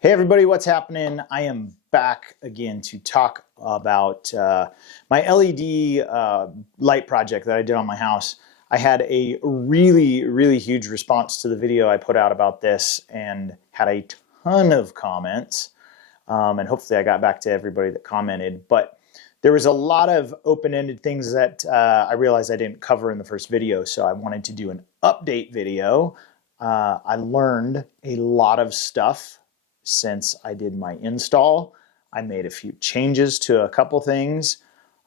Hey everybody, what's happening? I am back again to talk about my LED light project that I did on my house. I had a really huge response to the video I put out about this and had a ton of comments. And hopefully I got back to everybody that commented. But there was a lot of open-ended things that I realized I didn't cover in the first video, so I wanted to do an update video. I learned a lot of stuff since I did my install. I made a few changes to a couple things,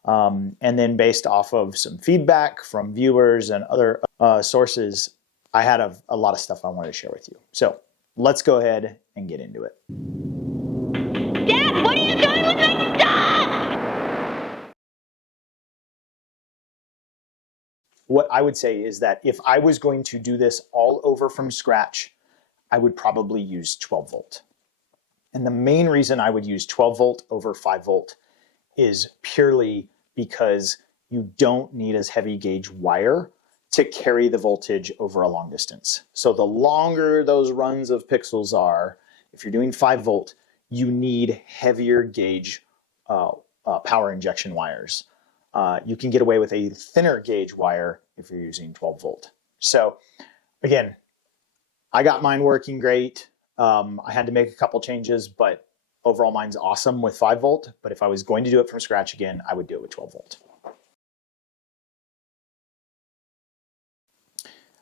and then based off of some feedback from viewers and other sources, I had a lot of stuff I wanted to share with you. So let's go ahead and get into it. Dad, what are you doing with my stuff? What I would say is that if I was going to do this all over from scratch, I would probably use 12 volt. And the main reason I would use 12 volt over 5 volt is purely because you don't need as heavy gauge wire to carry the voltage over a long distance. So the longer those runs of pixels are, if you're doing 5 volt, you need heavier gauge power injection wires. You can get away with a thinner gauge wire if you're using 12 volt. So again, I got mine working great. I had to make a couple changes, but overall mine's awesome with 5 volt. But if I was going to do it from scratch again, I would do it with 12 volt.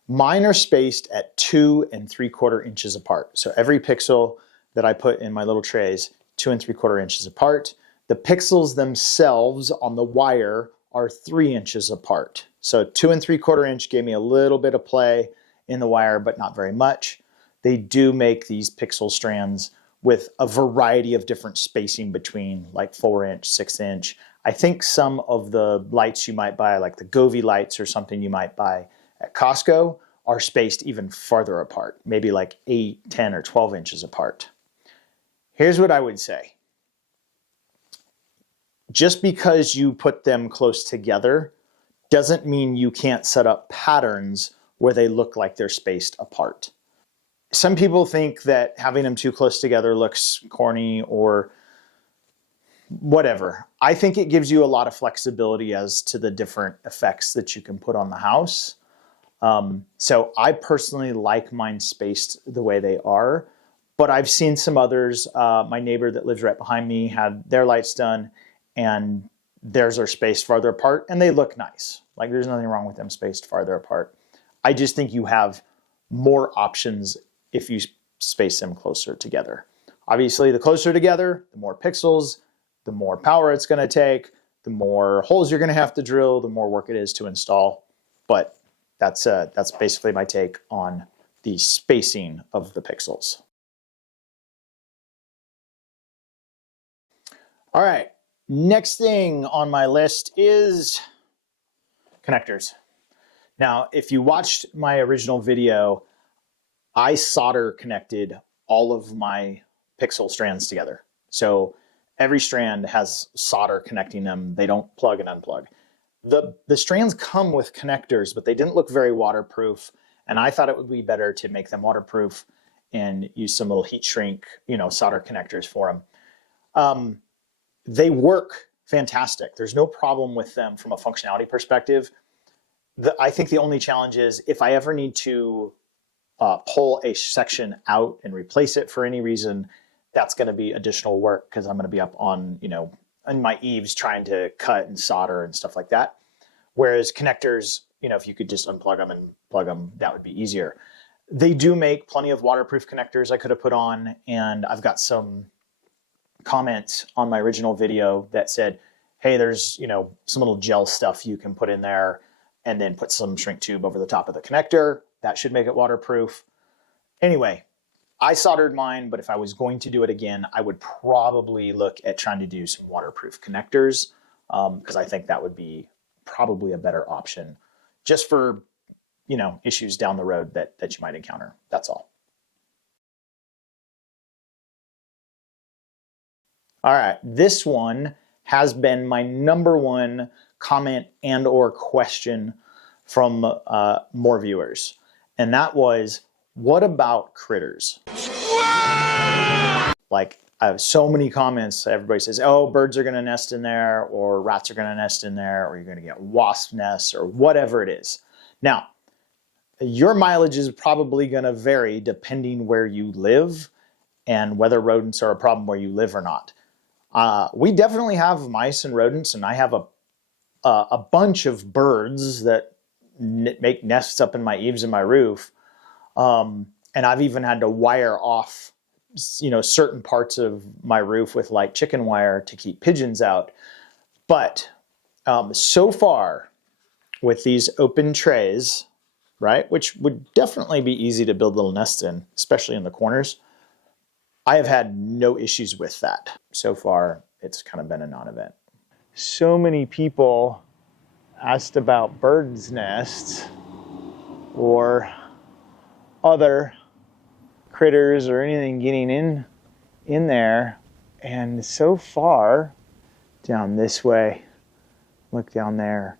Mine are spaced at 2 3/4 inches apart. So every pixel that I put in my little trays, 2 3/4 inches apart. The pixels themselves on the wire are 3 inches apart. So 2 3/4 inch gave me a little bit of play in the wire, but not very much. They do make these pixel strands with a variety of different spacing between, like 4 inch, 6 inch. I think some of the lights you might buy, like the Govee lights or something you might buy at Costco, are spaced even farther apart, maybe like 8, 10, or 12 inches apart. Here's what I would say. Just because you put them close together doesn't mean you can't set up patterns where they look like they're spaced apart. Some people think that having them too close together looks corny or whatever. I think it gives you a lot of flexibility as to the different effects that you can put on the house. So I personally like mine spaced the way they are, but I've seen some others. My neighbor that lives right behind me had their lights done and theirs are spaced farther apart and they look nice. Like there's nothing wrong with them spaced farther apart. I just think you have more options if you space them closer together. Obviously, the closer together, the more pixels, the more power it's going to take, the more holes you're going to have to drill, the more work it is to install. But that's basically my take on the spacing of the pixels. All right, next thing on my list is connectors. Now, if you watched my original video, I solder connected all of my pixel strands together. So every strand has solder connecting them. They don't plug and unplug. The strands come with connectors, but they didn't look very waterproof. And I thought it would be better to make them waterproof and use some little heat shrink, solder connectors for them. They work fantastic. There's no problem with them from a functionality perspective. I think the only challenge is if I ever need to pull a section out and replace it for any reason, that's going to be additional work because I'm going to be up on, on my eaves trying to cut and solder and stuff like that. Whereas connectors, if you could just unplug them and plug them, that would be easier. They do make plenty of waterproof connectors I could have put on, and I've got some comments on my original video that said, hey, there's, some little gel stuff you can put in there and then put some shrink tube over the top of the connector. That should make it waterproof. Anyway, I soldered mine, but if I was going to do it again, I would probably look at trying to do some waterproof connectors because I think that would be probably a better option just for, issues down the road that you might encounter. That's all. All right, this one has been my #1 comment and or question from more viewers. And that was, what about critters? Like I have so many comments. Everybody says, oh, birds are going to nest in there, or rats are going to nest in there, or you're going to get wasp nests, or whatever it is. Now, your mileage is probably going to vary depending where you live and whether rodents are a problem where you live or not. We definitely have mice and rodents, and I have a bunch of birds that make nests up in my eaves and my roof. And I've even had to wire off, certain parts of my roof with like chicken wire to keep pigeons out. But so far with these open trays, right, which would definitely be easy to build little nests in, especially in the corners, I have had no issues with that. So far, it's kind of been a non-event. So many people asked about birds' nests or other critters or anything getting in there. And so far, down this way, look down there,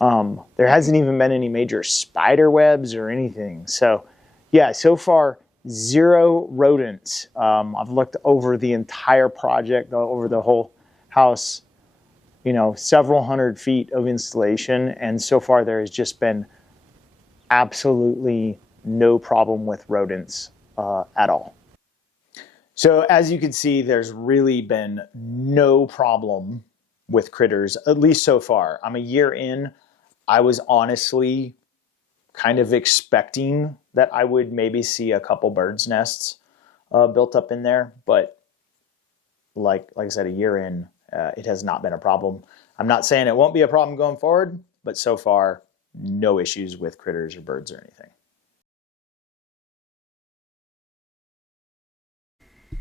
there hasn't even been any major spider webs or anything. So yeah, so far, 0 rodents. I've looked over the entire project, over the whole house, several hundred feet of installation. And so far there has just been absolutely no problem with rodents at all. So as you can see, there's really been no problem with critters, at least so far. I'm a year in. I was honestly kind of expecting that I would maybe see a couple birds' nests built up in there. But like I said, a year in, it has not been a problem. I'm not saying it won't be a problem going forward, but so far, no issues with critters or birds or anything.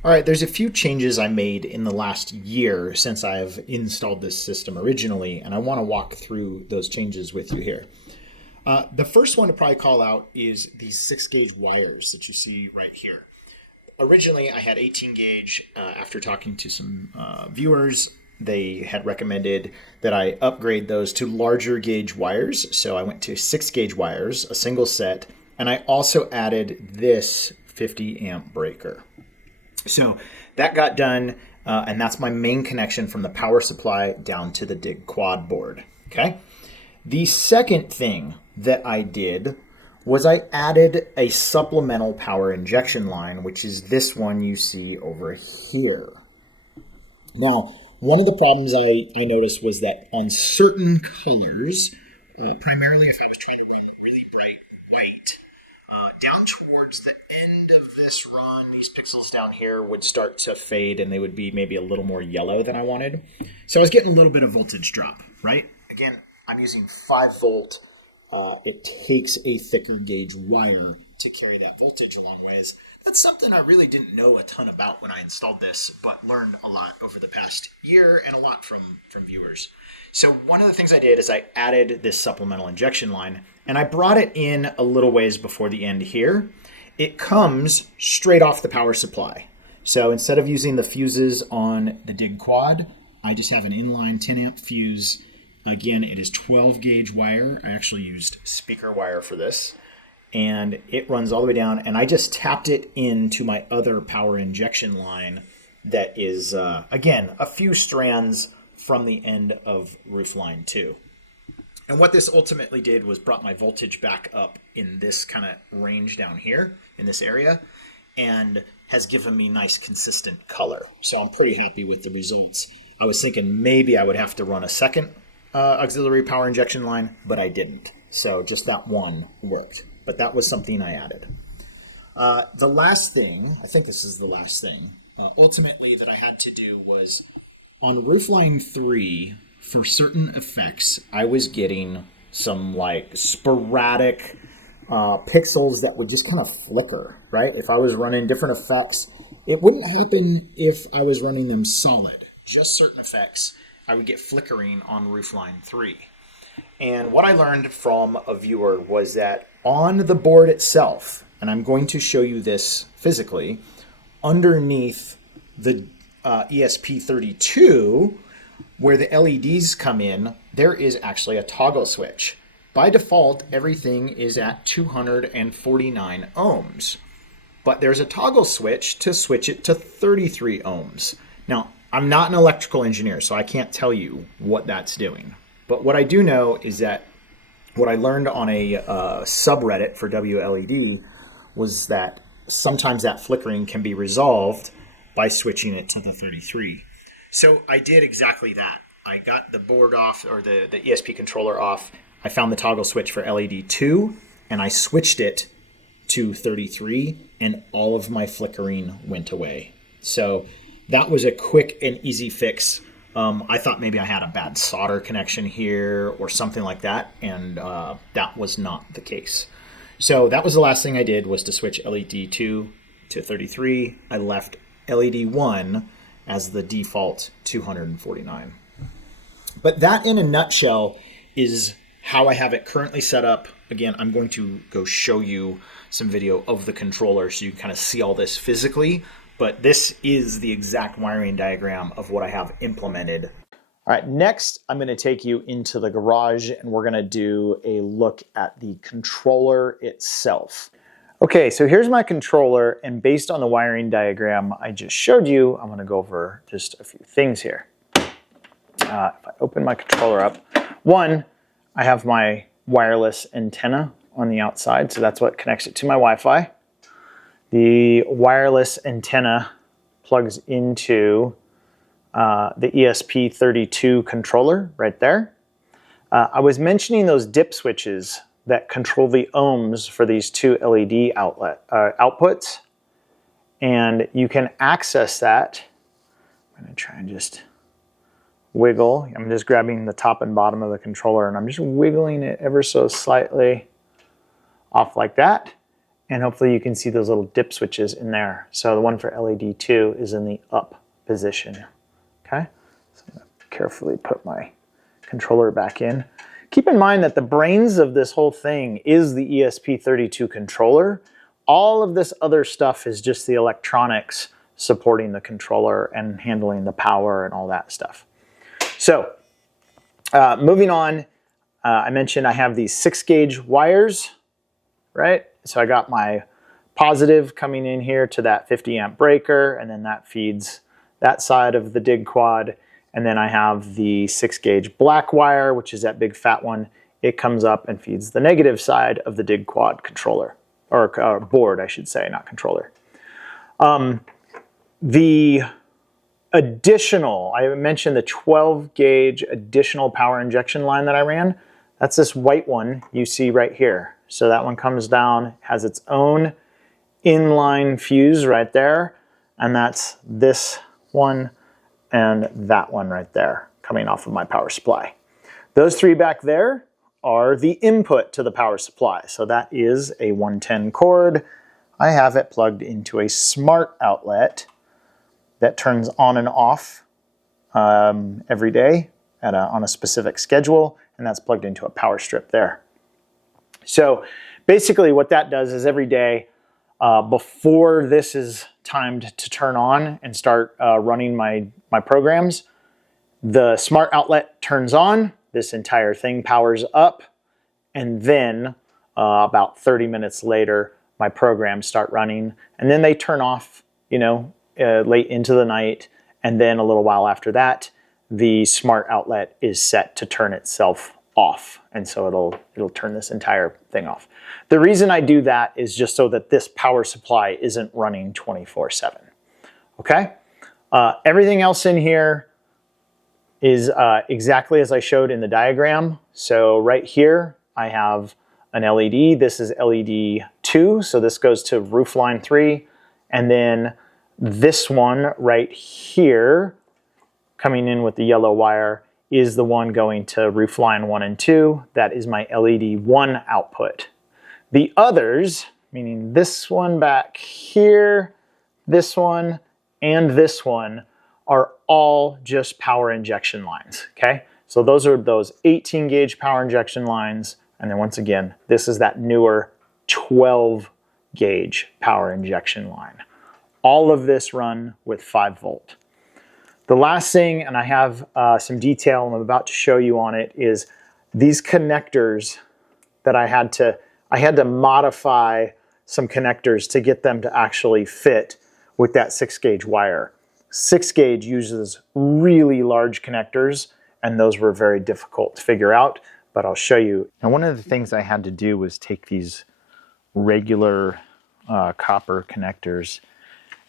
All right, there's a few changes I made in the last year since I've installed this system originally, and I want to walk through those changes with you here. The first one to probably call out is these 6-gauge wires that you see right here. Originally, I had 18 gauge. After talking to some viewers, they had recommended that I upgrade those to larger gauge wires. So I went to 6-gauge wires, a single set, and I also added this 50 amp breaker. So that got done, and that's my main connection from the power supply down to the Dig Quad board. Okay. The second thing that I did was I added a supplemental power injection line, which is this one you see over here. Now, one of the problems I noticed was that on certain colors, primarily if I was trying to run really bright white, down towards the end of this run, these pixels down here would start to fade and they would be maybe a little more yellow than I wanted. So I was getting a little bit of voltage drop, right? Again, I'm using 5 volt. It takes a thicker gauge wire to carry that voltage a long ways. That's something I really didn't know a ton about when I installed this, but learned a lot over the past year and a lot from viewers. So one of the things I did is I added this supplemental injection line, and I brought it in a little ways before the end here. It comes straight off the power supply. So instead of using the fuses on the Dig Quad, I just have an inline 10 amp fuse. Again, it is 12 gauge wire. I actually used speaker wire for this. And it runs all the way down. And I just tapped it into my other power injection line that is, again, a few strands from the end of roof line 2. And what this ultimately did was brought my voltage back up in this kind of range down here in this area and has given me nice consistent color. So I'm pretty happy with the results. I was thinking maybe I would have to run a second auxiliary power injection line, but I didn't. So just that one worked. But that was something I added. The last thing, I think this is the last thing, ultimately that I had to do was on roofline 3, for certain effects, I was getting some like sporadic pixels that would just kind of flicker, right? If I was running different effects, it wouldn't happen if I was running them solid. Just certain effects, I would get flickering on roofline 3. And what I learned from a viewer was that on the board itself, and I'm going to show you this physically, underneath the ESP32, where the LEDs come in, there is actually a toggle switch. By default, everything is at 249 ohms. but there's a toggle switch to switch it to 33 ohms. Now, I'm not an electrical engineer, so I can't tell you what that's doing. But what I do know is that what I learned on a subreddit for WLED was that sometimes that flickering can be resolved by switching it to the 33. So I did exactly that. I got the board off, or the ESP controller off. I found the toggle switch for LED 2, and I switched it to 33, and all of my flickering went away. So that was a quick and easy fix. I thought maybe I had a bad solder connection here or something like that, and that was not the case. So that was the last thing I did, was to switch LED 2 to 33. I left LED 1 as the default 249. But that in a nutshell is how I have it currently set up. Again, I'm going to go show you some video of the controller so you can kind of see all this physically, but this is the exact wiring diagram of what I have implemented. All right, next I'm going to take you into the garage and we're going to do a look at the controller itself. Okay, so here's my controller, and based on the wiring diagram I just showed you, I'm going to go over just a few things here. If I open my controller up, one, I have my wireless antenna on the outside, so that's what connects it to my Wi-Fi. The wireless antenna plugs into the ESP32 controller right there. I was mentioning those dip switches that control the ohms for these two LED outputs, and you can access that. I'm going to try and just wiggle. I'm just grabbing the top and bottom of the controller, and I'm just wiggling it ever so slightly off like that. And hopefully you can see those little dip switches in there. So the one for LED 2 is in the up position. Okay, so I'm going to carefully put my controller back in. Keep in mind that the brains of this whole thing is the ESP32 controller. All of this other stuff is just the electronics supporting the controller and handling the power and all that stuff. So moving on, I mentioned I have these 6-gauge wires, right? So I got my positive coming in here to that 50 amp breaker, and then that feeds that side of the dig quad. And then I have the 6-gauge black wire, which is that big fat one. It comes up and feeds the negative side of the dig quad controller, or board, I should say, not controller. The additional, I mentioned the 12-gauge additional power injection line that I ran. That's this white one you see right here. So that one comes down, has its own inline fuse right there, and that's this one and that one right there coming off of my power supply. Those three back there are the input to the power supply. So that is a 110 cord. I have it plugged into a smart outlet that turns on and off every day on a specific schedule, and that's plugged into a power strip there. So basically what that does is every day before this is timed to turn on and start running my programs, the smart outlet turns on, this entire thing powers up, and then about 30 minutes later, my programs start running, and then they turn off, you know, late into the night, and then a little while after that, the smart outlet is set to turn itself off, and so it'll turn this entire thing off. The reason I do that is just so that this power supply isn't running 24/7. Okay, everything else in here is exactly as I showed in the diagram. So right here I have an LED. This is LED 2, so this goes to roof line 3, and then this one right here coming in with the yellow wire is the one going to roof line 1 and 2. That is my LED 1 output. The others, meaning this one back here, this one, and this one, are all just power injection lines, okay? So those are those 18 gauge power injection lines, and then once again, this is that newer 12 gauge power injection line. All of this run with 5 volt. The last thing, and I have some detail I'm about to show you on it, is these connectors that I had to modify some connectors to get them to actually fit with that 6-gauge wire. 6-gauge uses really large connectors, and those were very difficult to figure out, but I'll show you. And one of the things I had to do was take these regular copper connectors,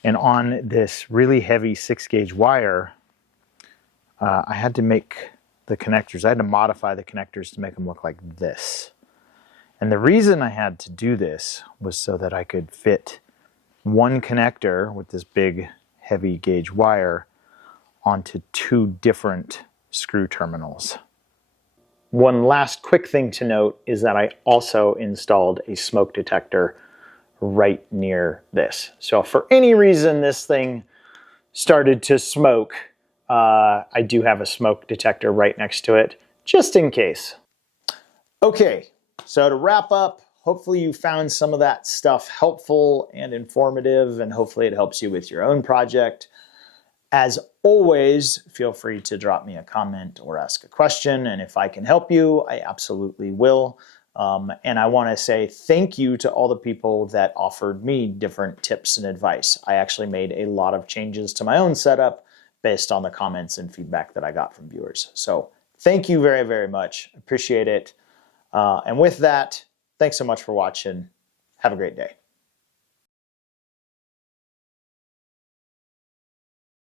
and on this really heavy 6-gauge wire, I had to make the connectors, I had to modify the connectors to make them look like this. And the reason I had to do this was so that I could fit one connector with this big heavy gauge wire onto 2 different screw terminals. One last quick thing to note is that I also installed a smoke detector right near this. So if for any reason this thing started to smoke, I do have a smoke detector right next to it, just in case. Okay, so to wrap up, hopefully you found some of that stuff helpful and informative, and hopefully it helps you with your own project. As always, feel free to drop me a comment or ask a question, and if I can help you, I absolutely will. And I want to say thank you to all the people that offered me different tips and advice. I actually made a lot of changes to my own setup based on the comments and feedback that I got from viewers. So thank you very, very much. Appreciate it. And with that, thanks so much for watching. Have a great day.